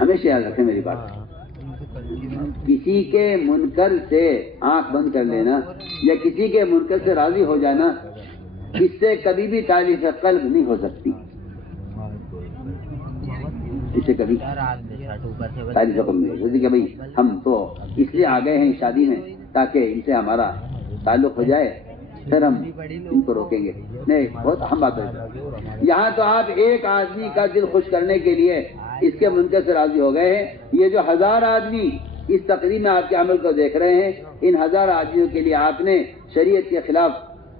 ہمیشہ یاد رکھیں میری بات، کسی کے منکر سے آنکھ بند کر لینا یا کسی کے منکر سے راضی ہو جانا، اس سے کبھی بھی تعلیف قلب نہیں ہو سکتی، اس سے کبھی تعلیف قلب نہیں ہو سکتی کہ بھائی ہم تو اس لیے آ گئے ہیں شادی میں تاکہ ان سے ہمارا تعلق ہو جائے، پھر ہم ان کو روکیں گے، نہیں، بہت اہم بات ہے۔ یہاں تو آپ ایک آدمی کا دل خوش کرنے کے لیے اس کے منکر سے راضی ہو گئے ہیں، یہ جو 1000 آدمی اس تقریب میں آپ کے عمل کو دیکھ رہے ہیں، ان 1000 آدمیوں کے لیے آپ نے شریعت کے خلاف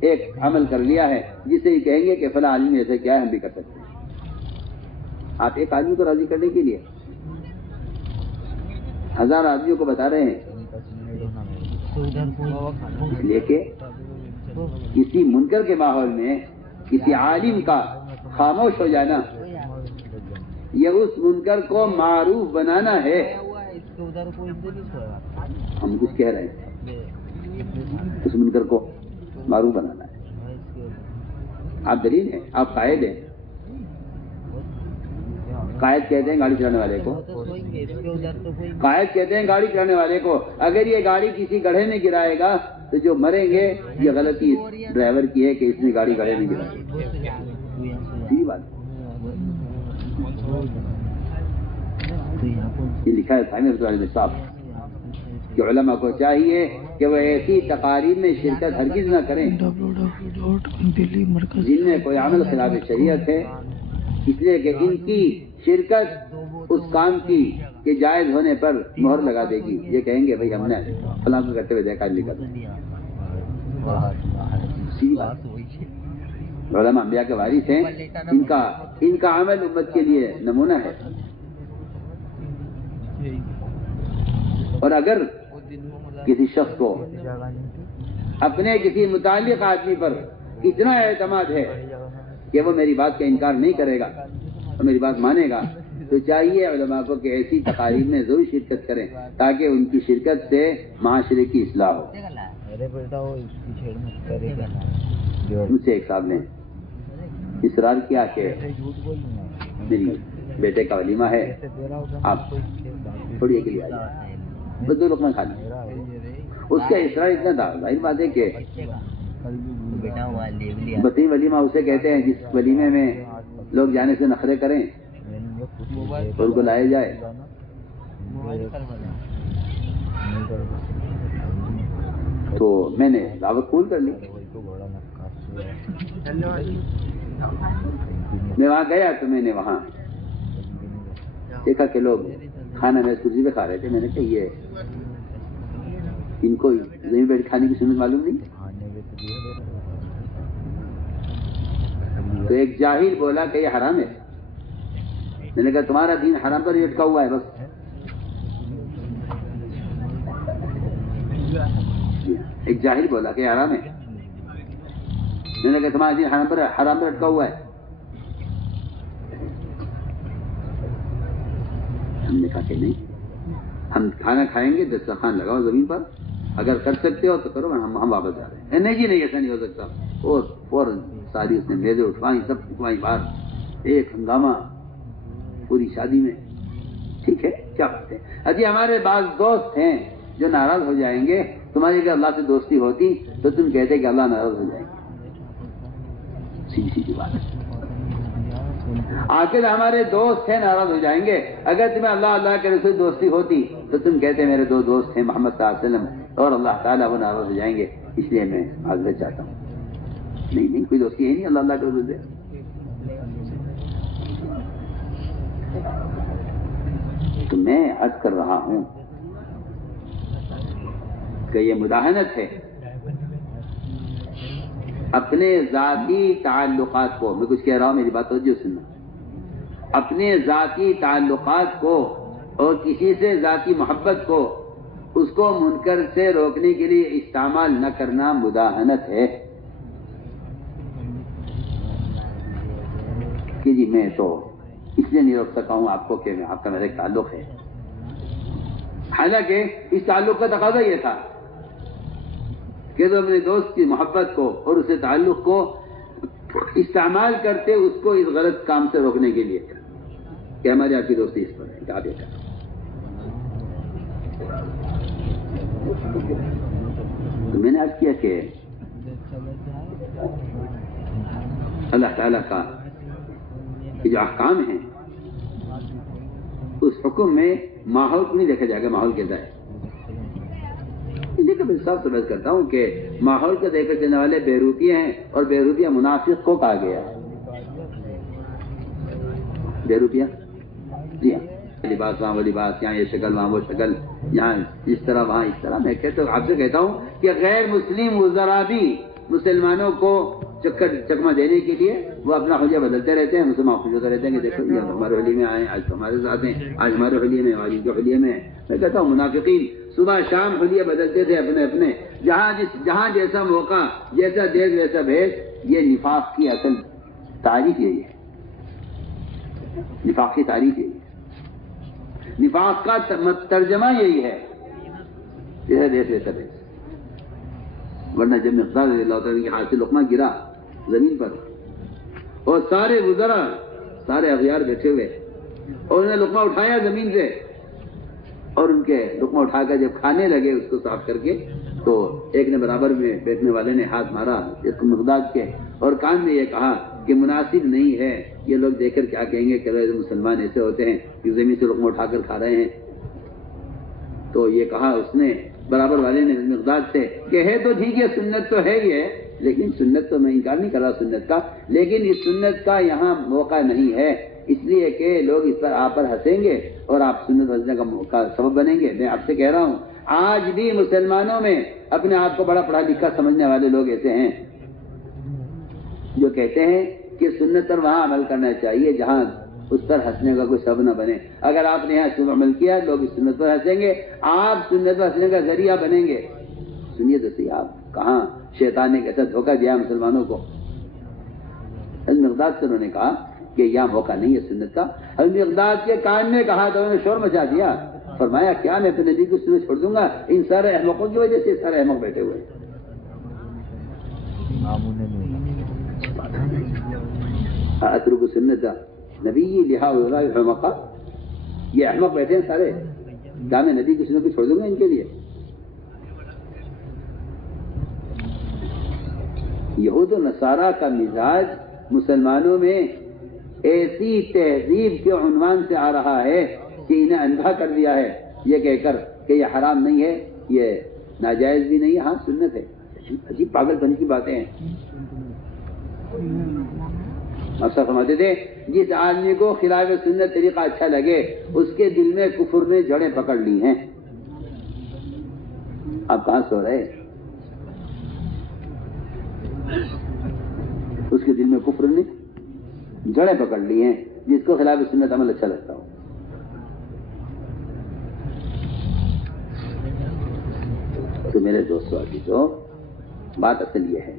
ایک عمل کر لیا ہے جس سے یہ کہیں گے کہ فلاں آدمی ایسے کیا ہے، ہم بھی کر سکتے ہیں۔ آپ ایک آدمی کو راضی کرنے کے لیے 1000 آدمیوں کو بتا رہے ہیں، اس لیے کہ کسی منکر کے ماحول میں کسی عالم کا خاموش ہو جانا، یہ اس منکر کو معروف بنانا ہے۔ ہم کچھ کہہ رہے ہیں، اس منکر کو معروف بنانا ہے۔ آپ دلیل ہیں، آپ قائد ہیں، قائد کہتے ہیں گاڑی چلانے والے کو، قائد کہتے ہیں گاڑی چلانے والے کو اگر یہ گاڑی کسی گڑھے میں گرائے گا تو جو مریں گے یہ غلطی ڈرائیور کی ہے کہ اس نے گاڑی گڑھے میں گرائی، صحیح بات۔ یہ لکھا ہے ثانی صاحب کہ علماء کو چاہیے کہ وہ ایسی تقاریب میں شرکت ہرگز نہ کریں جن میں کوئی عمل خلاف شریعت ہے، اس لیے کہ ان کی شرکت اس کام کی کہ جائز ہونے پر مہر لگا دے گی، یہ کہیں گے بھائی ہم نے فلاں کو کرتے ہوئے دیکھا نہیں کرتا۔ علماء انبیاء کے وارث ہیں، ان کا عمل امت کے لیے نمونہ ہے، اور اگر کسی شخص کو اپنے کسی متعلق آدمی پر اتنا اعتماد ہے کہ وہ میری بات کا انکار نہیں کرے گا اور میری بات مانے گا، تو چاہیے علماء کو کہ ایسی تقاریب میں ضرور شرکت کریں تاکہ ان کی شرکت سے معاشرے کی اصلاح ہو۔ مجھ سے ایک صاحب نے اصرار کیا کہ میری بیٹے کا ولیمہ ہے، آپ تھوڑی کے لیے آ جائیں، بس 2 لقمہ کھا لیں۔ اس کا اصرار اتنا تھا، ظاہر بات ہے کہ بطین ولیمہ اسے کہتے ہیں جس ولیمے میں لوگ جانے سے نخرے کریں اور ان کو لائے جائے۔ تو میں نے دعوت قبول کر لی، میں وہاں گیا تو میں نے وہاں دیکھا کہ لوگ کھانا میں کرسی پہ کھا رہے تھے۔ میں نے کہا یہ ان کو زمین بیٹھ کھانے کی سنت معلوم نہیں۔ تو ایک جاہل بولا کہ یہ حرام ہے۔ میں نے کہا تمہارا دین حرام پر ہی اٹکا ہوا ہے، بس۔ ایک جاہل بولا کہ یہ حرام ہے۔ میں نے کہا تمہارا دین حرام پر اٹکا ہوا ہے۔ ہم نے کہا کہ نہیں، ہم کھانا کھائیں گے، دسترخوان لگاؤ زمین پر، اگر کر سکتے ہو تو کرو، ہم واپس جا رہے ہیں۔ نہیں جی نہیں، ایسا نہیں ہو سکتا۔ اور فوراً ساری اس نے میزیں اٹھوائی، سب اٹھوائی باہر، ایک ہنگامہ پوری شادی میں۔ ٹھیک ہے، کیا بات ہے؟ اجی ہمارے بعض دوست ہیں جو ناراض ہو جائیں گے، تمہاری اگر اللہ سے دوستی ہوتی تو تم کہتے کہ اللہ ناراض ہو جائے گا، سیدھی بات ہے۔ آخر ہمارے دوست ہیں، ناراض ہو جائیں گے، اگر تمہیں اللہ کے رسول دوستی ہوتی تو تم کہتے میرے 2 دوست ہیں محمد صلی اللہ علیہ وسلم اور اللہ تعالیٰ، وہ ناراض ہو جائیں گے، اس لیے میں معذرت چاہتا ہوں۔ نہیں، کوئی دوستی ہے نہیں اللہ کے رسول سے۔ تو میں عرض کر رہا ہوں کہ یہ مداہنت ہے اپنے ذاتی تعلقات کو۔ میں کچھ کہہ رہا ہوں، میری بات توجہ سننا۔ اپنے ذاتی تعلقات کو اور کسی سے ذاتی محبت کو، اس کو منکر سے روکنے کے لیے استعمال نہ کرنا مداہنت ہے کہ جی میں تو اس لیے نہیں روک سکا ہوں آپ کو کہ آپ کا میرا ایک تعلق ہے، حالانکہ اس تعلق کا تقاضا یہ تھا کہ تو اپنے دوست کی محبت کو اور اسے تعلق کو استعمال کرتے اس کو اس غلط کام سے روکنے کے لیے۔ کہ ہماری آپ کی دوستی اس پر ہے، کیا بیٹا تو میں نے عرض کیا کہ اللہ تعالیٰ کا جو احکام ہیں اس حکم میں ماحول کو نہیں دیکھا جائے گا، ماحول کیسا ہے. لیکن میں صاف سمجھ کرتا ہوں کہ ماحول کو دیکھ کر چلنے والے بیروتیے ہیں، اور بیروتیہ منافق کو کہا گیا ہے. بیروتیہ جی ہاں، لباس وہاں وہ لباس، یہاں یہ شکل وہاں وہ شکل، یہاں اس طرح وہاں اس طرح. میں آپ سے کہتا ہوں کہ غیر مسلم وزراء بھی مسلمانوں کو چکمہ دینے کے لیے وہ اپنا حلیہ بدلتے رہتے ہیں. مسلمان خوش ہوتے رہتے ہیں کہ دیکھو یہ ہمارے حلیے میں آئے، آج ہمارے ساتھ ہیں، آج ہمارے حلیے میں، آج ان کے حلیے میں. میں کہتا ہوں منافقین صبح شام حلیہ بدلتے تھے اپنے اپنے، جہاں جیسا موقع، جیسا دیش ویسا بھیس. یہ نفاق کی اصل تعریف یہی ہے، نفاق کی تعریف یہی ہے، نفاق کا ترجمہ یہی ہے، جیسا دیش ویسا بھیس. ورنہ جب مقدار رضی اللہ تعالیٰ کے ہاتھ سے لقمہ گرا زمین پر اور سارے وزراء سارے اغیار بیٹھے ہوئے اور انہوں نے لقمہ اٹھایا زمین سے، اور ان کے لقمہ اٹھا کر جب کھانے لگے اس کو صاف کر کے، تو ایک نے برابر میں بیٹھنے والے نے ہاتھ مارا اس مقداد کے اور کان میں یہ کہا کہ مناسب نہیں ہے، یہ لوگ دیکھ کر کیا کہیں گے کہ مسلمان ایسے ہوتے ہیں کہ زمین سے لقمہ اٹھا کر کھا رہے ہیں. تو یہ کہا اس نے برابر والے نے مقداد سے کہ ہے تو ٹھیک ہے، سنت تو ہے ہی ہے، لیکن سنت تو میں انکار نہیں کر رہا سنت کا، لیکن اس سنت کا یہاں موقع نہیں ہے، اس لیے کہ لوگ اس پر آپ پر ہنسیں گے اور آپ سنت ہنسنے کا سبب بنیں گے. میں آپ سے کہہ رہا ہوں آج بھی مسلمانوں میں اپنے آپ کو بڑا پڑھا لکھا سمجھنے والے لوگ ایسے ہیں جو کہتے ہیں کہ سنت پر وہاں عمل کرنا چاہیے جہاں اس پر ہنسنے کا کوئی سبب نہ بنے. اگر آپ نے یہاں عمل کیا لوگ اس سنت پر ہنسیں گے، آپ سنت پر ہنسنے کا ذریعہ بنیں گے. سنیے تو صحیح، آپ کہاں شیطان نے کیسا دھوکہ دیا مسلمانوں کو. مقداد سے انہوں نے کہا کہ یہاں موقع نہیں ہے سنت کا. مقداد کے کان میں کہا تو انہوں نے شور مچا دیا. فرمایا کیا میں اپنے نبی کو سنت چھوڑ دوں گا ان سارے احمقوں کی وجہ سے؟ سارے احمق بیٹھے ہوئے اترک سنت نبی لہٰذا احمقا، یہ احمق بیٹھے ہیں سارے، کیا میں نبی کی سنت کو چھوڑ دوں گا ان کے لیے؟ یہود و نصارہ کا مزاج مسلمانوں میں ایسی تہذیب کے عنوان سے آ رہا ہے کہ انہیں اندھا کر دیا ہے یہ کہہ کر کہ یہ حرام نہیں ہے، یہ ناجائز بھی نہیں ہے، ہاں سنت ہے. عجیب پاگل پن کی باتیں ہیں. اکثر فرماتے تھے جس آدمی کو خلاف سنت طریقہ اچھا لگے اس کے دل میں کفر نے جڑیں پکڑ لی ہیں. آپ کہاں سو رہے؟ اس کے دل میں کفر نے جڑیں پکڑ لی ہیں جس کو خلاف سنت عمل اچھا لگتا ہو. تو میرے دوستوں عزیزو، بات اصل یہ ہے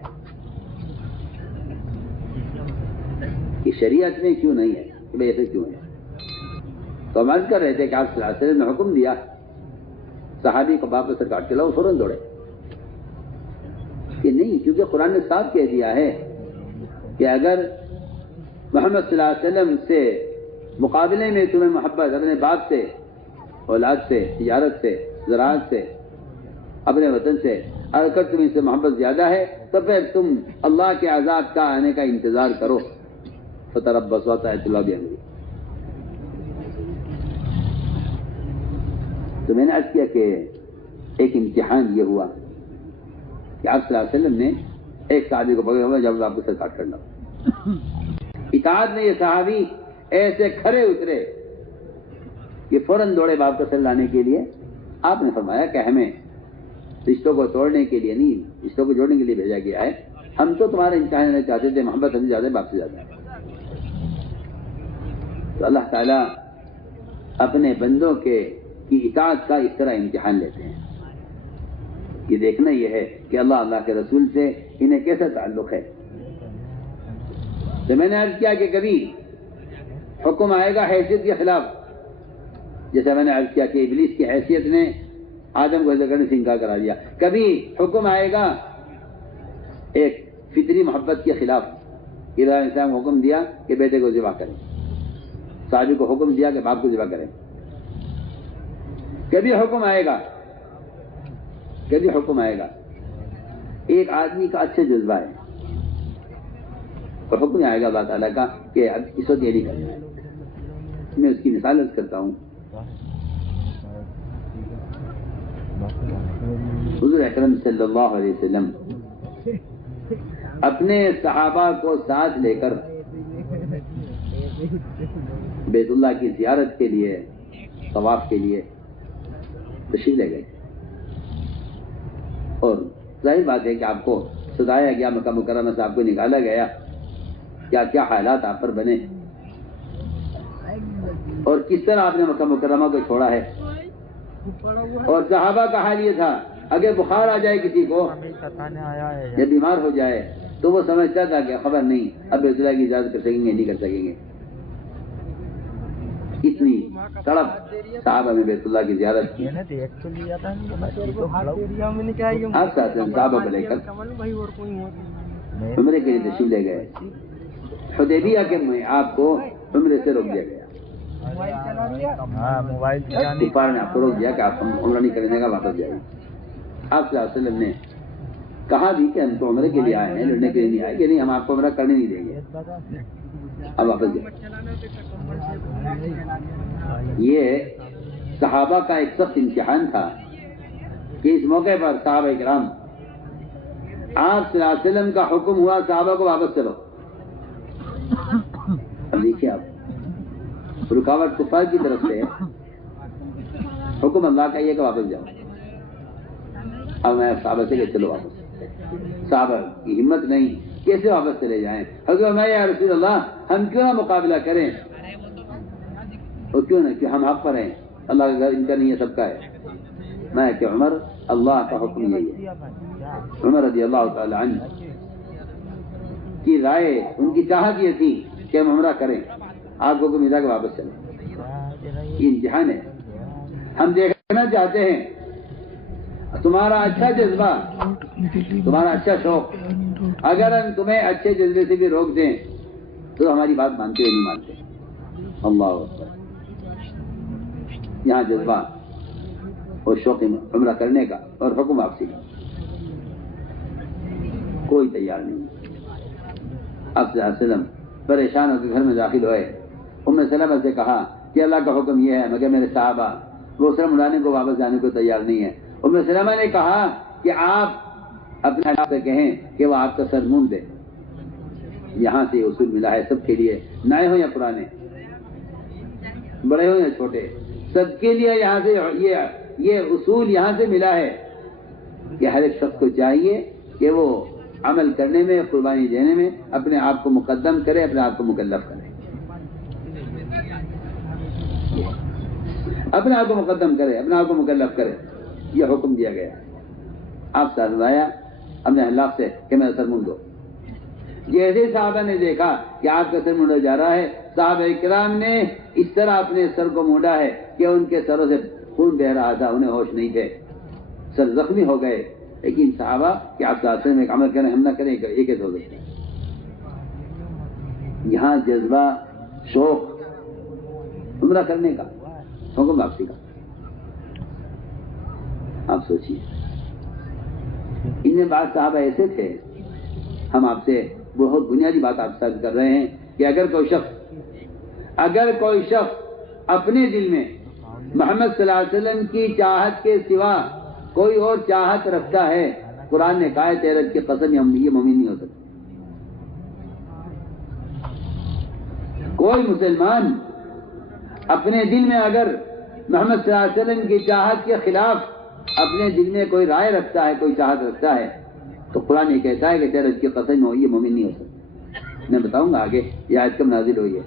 کہ شریعت میں کیوں نہیں ہے کہ بھئی ایسے کیوں ہے. تو ہم عرض کر رہے تھے کہ آپ صلی اللہ علیہ وسلم نے حکم دیا، صحابی کو باپ سے کاٹ کے لاؤ، فوراً دوڑے کہ نہیں، کیونکہ قرآن نے صاف کہہ دیا ہے کہ اگر محمد صلی اللہ علیہ وسلم سے مقابلے میں تمہیں محبت اپنے باپ سے، اولاد سے، تجارت سے، زراعت سے، اپنے وطن سے، اگر تم سے محبت زیادہ ہے تو پھر تم اللہ کے عذاب کا آنے کا انتظار کرو. فتربصوا حتیٰ یأتی اللہ بأمرہ. تو میں نے عرض کیا کہ ایک امتحان یہ ہوا کہ آپ صلی اللہ علیہ وسلم نے ایک صحابی کو پکڑا ہوا جب آپ کو سر کاٹ کرنا. اطاعت میں یہ صحابی ایسے کھڑے اترے کہ فوراً دوڑے باپ کو سر لانے کے لیے. آپ نے فرمایا کہ ہمیں رشتوں کو توڑنے کے لیے نہیں، رشتوں کو جوڑنے کے لیے بھیجا گیا ہے. ہم تو تمہارا امتحان لینا چاہتے تھے، محبت ہم سے زیادہ باپ سے زیادہ ہے. تو اللہ تعالیٰ اپنے بندوں کی اطاعت کا اس طرح امتحان لیتے ہیں. یہ دیکھنا یہ ہے کہ اللہ کے رسول سے انہیں کیسا تعلق ہے. تو میں نے عرض کیا کہ کبھی حکم آئے گا حیثیت کے خلاف، جیسا میں نے عرض کیا کہ ابلیس کی حیثیت نے آدم کو حضرت کرنے سے انکار کرا دیا. کبھی حکم آئے گا ایک فطری محبت کے خلاف، ابراہیم السلام کو حکم دیا کہ بیٹے کو ذبح کریں. صحابی کو حکم دیا کہ باپ کو ذبح کریں. کبھی حکم آئے گا ایک آدمی کا اچھے جذبہ ہے اور حکم آئے گا اللہ تعالیٰ کا کہ اب اس وقت یہ نہیں کرنا ہے. میں اس کی مثال عرض کرتا ہوں. حضور اکرم صلی اللہ علیہ وسلم اپنے صحابہ کو ساتھ لے کر بیت اللہ کی زیارت کے لیے طواف کے لیے تشریف لے گئے اور ظاہر بات ہے کہ آپ کو ستایا گیا, مکہ مکرمہ سے آپ کو نکالا گیا, کیا کیا حالات آپ پر بنے اور کس طرح آپ نے مکہ مکرمہ کو چھوڑا ہے. اور صحابہ کا حال یہ تھا اگر بخار آ جائے کسی کو یا بیمار ہو جائے تو وہ سمجھتا تھا کہ خبر نہیں اب بیت اللہ کی اجازت کر سکیں گے نہیں کر سکیں گے. اتنی تڑپ صحابہ میں بیت اللہ کی زیارت کی. آپ صحابہ کو لے کر عمرے کے لیے تشریف لے گئے. حدیبیہ کے میں آپ کو عمرے سے روک دیا گیا. کفار نے آپ کو روک دیا کہ آپ عمرہ نہیں کرنے کا واپس جائیں. آپ صلی اللہ علیہ وسلم نے کہا بھی کہ ہم تو عمرے کے لیے آئے ہیں, لڑنے کے لیے نہیں آئے, کہ نہیں ہم آپ کو عمرہ کرنے نہیں دیں گے, اب واپس جائیں. یہ صحابہ کا ایک سخت امتحان تھا کہ اس موقع پر صحابہ کرام آپ صلی اللہ علیہ وسلم کا حکم ہوا صحابہ کو واپس چلو. اب دیکھیے آپ رکاوٹ کفار کی طرف سے, حکم اللہ کا یہ کہ واپس جاؤ. اب میں صحابہ سے کہ چلو واپس. صحابہ کی ہمت نہیں, کیسے واپس چلے جائیں. حضرت میں یا رسول اللہ ہم کیوں نہ مقابلہ کریں اور کیوں نہ کہ ہم آپ پر ہیں, اللہ کا گھر ان کا نہیں ہے سب کا ہے. میں کہ عمر اللہ کا حکم یہی ہے. عمر رضی اللہ تعالی عنہ کی رائے ان کی چاہت یہ تھی کہ ہم عمرہ کریں, آپ کو ملا کے واپس چلیں. یہ امتحان ہے. ہم دیکھنا چاہتے ہیں تمہارا اچھا جذبہ, تمہارا اچھا شوق, اگر ہم تمہیں اچھے جذبے سے بھی روک دیں تو ہماری بات مانتے یا نہیں مانتے. اللہ اکبر. یہاں جذبہ اور شوق عمرہ کرنے کا اور حکم واپسی کا کوئی تیار نہیں. آپ صلی اللہ علیہ وسلم پریشان ہو کے گھر میں داخل ہوئے. ام سلمہ سے کہا کہ اللہ کا حکم یہ ہے مگر میرے صحابہ وہ سر مڑانے کو واپس جانے کو تیار نہیں ہے. ام سلمہ نے کہا کہ آپ اپنے آپ سے کہیں کہ وہ آپ کا سر مونڈ دے. یہاں سے اصول ملا ہے سب کے لیے, نئے ہوں یا پرانے, بڑے ہوں یا چھوٹے, سب کے لیے یہاں سے یہ اصول یہاں سے ملا ہے کہ ہر ایک شخص کو چاہیے کہ وہ عمل کرنے میں, قربانی دینے میں اپنے آپ کو مقدم کرے, اپنے آپ کو مکلف کرے, اپنے آپ کو مقدم کرے, اپنے آپ کو مکلف کرے. یہ حکم دیا گیا. آپ سے فرمایا اپنے اللہ سے کہ میرا سر مونڈ دو. جیسے صحابہ نے دیکھا کہ آپ کا سر مونڈا جا رہا ہے, صحابہ کرام نے اس طرح اپنے سر کو مونڈا ہے کہ ان کے سروں سے خون بہ رہا تھا, انہیں ہوش نہیں تھے, سر زخمی ہو گئے. لیکن صحابہ کہ آپ صلی میں ایک عمل کریں ہم نہ کریں یہ کیسے ہو گئے. یہاں جذبہ, شوق عمرہ کرنے کا, حکم واپسی کا. آپ سوچیے ان میں بعض صحابہ ایسے تھے, ہم آپ سے بہت بنیادی بات آپ سے کر رہے ہیں کہ اگر کوئی شخص اپنے دل میں محمد صلی اللہ علیہ وسلم کی چاہت کے سوا کوئی اور چاہت رکھتا ہے, قرآن نے کہا ہے تیرت کی قسم یہ مومن نہیں ہو سکتا. کوئی مسلمان اپنے دل میں اگر محمد صلی اللہ علیہ وسلم کی چاہت کے خلاف اپنے دل میں کوئی رائے رکھتا ہے, کوئی چاہت رکھتا ہے, تو قرآن یہ کہتا ہے کہ تیرت کی قسم یہ مومن نہیں ہو سکتا. میں بتاؤں گا آگے یہ آیت کب نازل ہوئی ہے.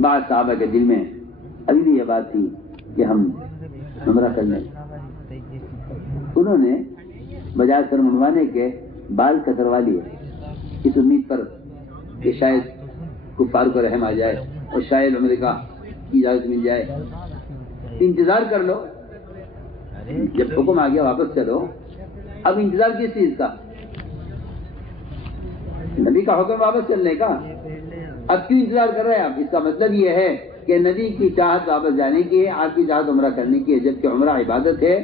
بعض صحابہ کے دل میں ابھی بھی یہ بات تھی کہ ہم عمرہ کر لیں. انہوں نے بجائے سر منڈوانے کے بال کتروا لیے اس امید پر کہ شاید کفار کو رحم آ جائے اور شاید عمرے کا اجازت مل جائے. انتظار کر لو, جب حکم آ گیا واپس چلو. اب انتظار کس چیز کا؟ نبی کا حکم واپس چلنے کا، اب کیوں انتظار کر رہے ہیں آپ؟ اس کا مطلب یہ ہے کہ نبی کی چاہت واپس جانے کی ہے، آپ کی چاہت عمرہ کرنے کی ہے، جبکہ عمرہ عبادت ہے،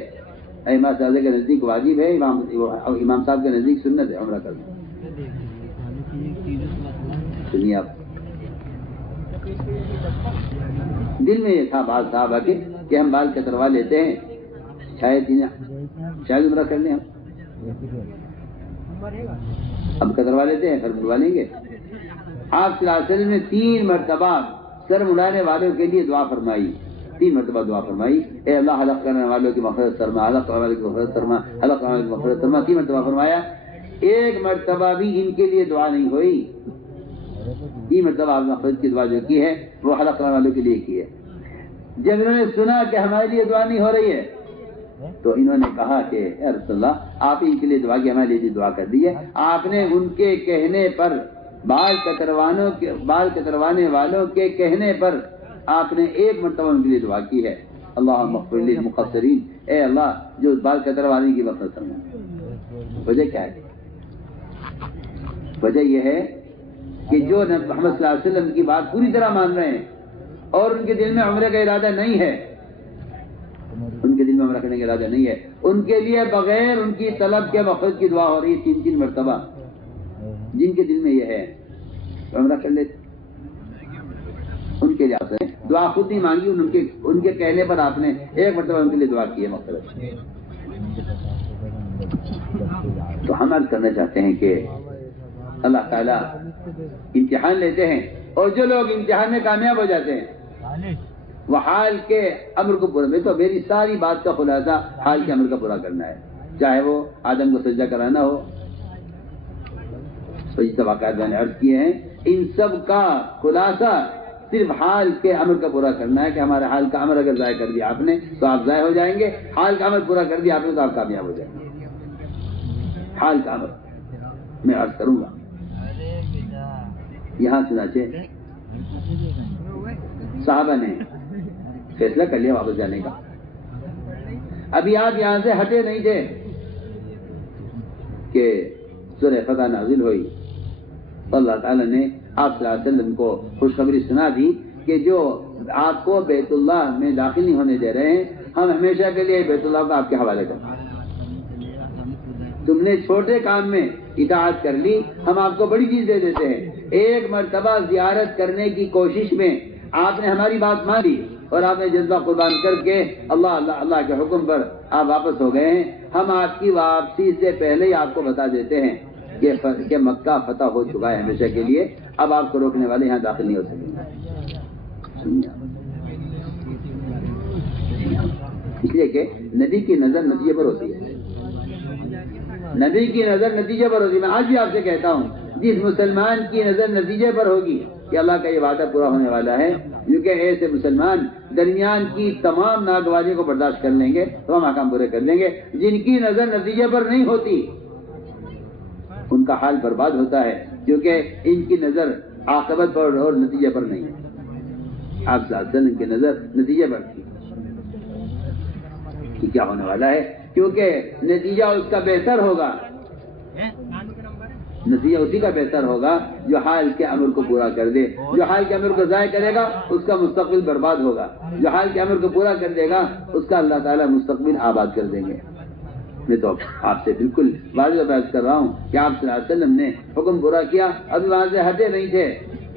امام صاحب کے نزدیک واجب ہے، امام صاحب کے نزدیک سنت ہے عمرہ کرنا۔ سنیے آپ، دل میں یہ تھا بعض صحابہ کے کہ ہم بال کتروا لیتے ہیں، شاید عمرہ کر لیں ہم، اب کتروا لیتے ہیں پھر بلوا لیں گے۔ آپ صلی اللہ علیہ وسلم نے 3 مرتبہ سر مڑانے والوں کے لیے دعا فرمائی، 3 مرتبہ دعا فرمائی، اے اللہ حلق کرنے والوں کی مغفرت فرما، حلق کرنے والوں کی مغفرت فرما، حلق کرنے والوں کی مغفرت فرما، 3 مرتبہ فرمایا۔ 1 مرتبہ بھی ان کے لیے دعا نہیں ہوئی، 3 مرتبہ آپ مغفرت کی دعا جو کی ہے وہ حلق کرنے والوں کے لیے کی ہے۔ جب انہوں نے سنا کہ ہمارے لیے دعا نہیں ہو رہی ہے تو انہوں نے کہا کہ اے رسول اللہ آپ ان کے لیے دعا کی، ہمارے لیے دعا کر دی ہے۔ آپ نے ان کے کہنے پر، بال کتروانے والوں کے کہنے پر آپ نے 1 مرتبہ ان کے لیے دعا کی ہے، اللہم اغفر للمقصرین، اے اللہ جو بال کتروانے کی مغفرت فرما۔ وجہ کیا ہے؟ وجہ یہ ہے کہ جو محمد صلی اللہ علیہ وسلم کی بات پوری طرح مان رہے ہیں اور ان کے دل میں عمرے کا ارادہ نہیں ہے، ان کے دل میں عمرہ کرنے کا ارادہ نہیں ہے، ان کے لیے بغیر ان کی طلب کے مغفرت کی دعا ہو رہی ہے 3 مرتبہ۔ جن کے دل میں یہ ہے عمرہ کر لیتے، ان کے لیے آپ نے دعا خود نہیں مانگی، ان کے کہنے پر آپ نے 1 مرتبہ ان کے لیے دعا کی ہے مغفرت۔ تو ہم عرض کرنا چاہتے ہیں کہ اللہ تعالیٰ امتحان لیتے ہیں، اور جو لوگ امتحان میں کامیاب ہو جاتے ہیں وہ حال کے امر کو پورا، میں تو میری ساری بات کا خلاصہ حال کے امر کا پورا کرنا ہے، چاہے وہ آدم کو سجدہ کرانا ہو، تو یہ سب واقعات میں نے عرض کیے ہیں، ان سب کا خلاصہ صرف حال کے امر کا پورا کرنا ہے کہ ہمارے حال کا امر اگر ضائع کر دیا آپ نے تو آپ ضائع ہو جائیں گے، حال کا امر پورا کر دیا آپ نے تو آپ کامیاب ہو جائیں گے۔ حال کا امر میں عرض کروں گا، یہاں چنانچہ صحابہ نے فیصلہ کر لیا واپس جانے کا۔ ابھی آپ یہاں سے ہٹے نہیں تھے کہ سورہ فتح نازل ہوئی، تو اللہ تعالیٰ نے آپ صلی اللہ علیہ وسلم کو خوشخبری سنا دی کہ جو آپ کو بیت اللہ میں داخل نہیں ہونے دے رہے ہیں، ہم ہمیشہ کے لیے بیت اللہ کو آپ کے حوالے کریں۔ تم نے چھوٹے کام میں اطاعت کر لی، ہم آپ کو بڑی چیز دے دیتے ہیں۔ 1 مرتبہ زیارت کرنے کی کوشش میں آپ نے ہماری بات مانی اور آپ نے جذبہ قربان کر کے اللہ کے حکم پر آپ واپس ہو گئے ہیں۔ ہم آپ کی واپسی سے پہلے ہی آپ کو بتا دیتے ہیں کہ مکہ فتح ہو چکا ہے ہمیشہ کے لیے، اب آپ کو روکنے والے یہاں داخل نہیں ہو سکیں گے۔ اس لیے کہ نبی کی نظر نتیجے پر ہوتی ہے، نبی کی نظر نتیجے پر ہوتی ہے۔ میں آج بھی آپ سے کہتا ہوں، جس مسلمان کی نظر نتیجے پر ہوگی کہ اللہ کا یہ وعدہ پورا ہونے والا ہے، کیونکہ ایسے مسلمان درمیان کی تمام ناگواریوں کو برداشت کر لیں گے، تمام احکام پورے کر لیں گے۔ جن کی نظر نتیجے پر نہیں ہوتی ان کا حال برباد ہوتا ہے، کیونکہ ان کی نظر عاقبت پر اور نتیجے پر نہیں ہے۔ آپ صلی اللہ علیہ وسلم کی نظر نتیجے پر تھی کہ کیا ہونے والا ہے، کیونکہ نتیجہ اس کا بہتر ہوگا، نتیجہ اسی کا بہتر ہوگا جو حال کے امر کو پورا کر دے۔ جو حال کے امر کو ضائع کرے گا اس کا مستقبل برباد ہوگا، جو حال کے امر کو پورا کر دے گا اس کا اللہ تعالیٰ مستقبل آباد کر دیں گے۔ میں تو آپ سے بالکل واضح بحث کر رہا ہوں کہ آپ صلی اللہ علیہ وسلم نے حکم پورا کیا، ابھی وہاں سے ہٹے نہیں تھے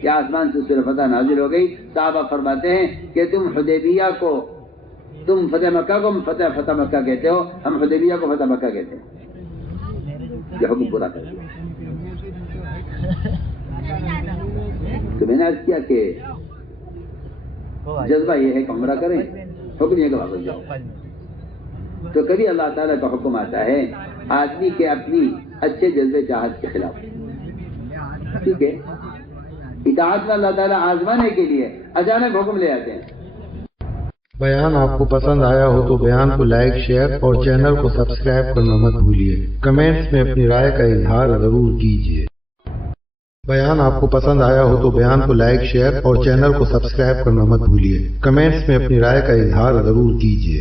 کہ آسمان سے سورہ فتح نازل ہو گئی۔ صحابہ فرماتے ہیں کہ تم حدیبیہ کو، تم فتح مکہ کو فتح مکہ کہتے ہو، ہم حدیبیہ کو فتح مکہ کہتے ہیں۔ یہ حکم پورا کر دیا۔ تو میں نے عرض کیا کہ جذبہ یہ ہے کہ عمرہ کریں، حکم یہ کہ واپس جاؤ۔ تو کبھی اللہ تعالیٰ کا حکم آتا ہے آدمی کے اپنی اچھے جذبے چاہت کے خلاف، ٹھیک ہے، اطاعت میں اللہ تعالیٰ آزمانے کے لیے اچانک حکم لے آتے ہیں۔ بیان آپ کو پسند آیا ہو تو بیان کو لائک، شیئر اور چینل کو سبسکرائب کرنا مت بھولیے۔ کمنٹس میں اپنی رائے کا اظہار ضرور کیجیے۔ بیان آپ کو پسند آیا ہو تو بیان کو لائک، شیئر اور چینل کو سبسکرائب کرنا مت بھولیے۔ کمنٹس میں اپنی رائے کا اظہار ضرور کیجیے۔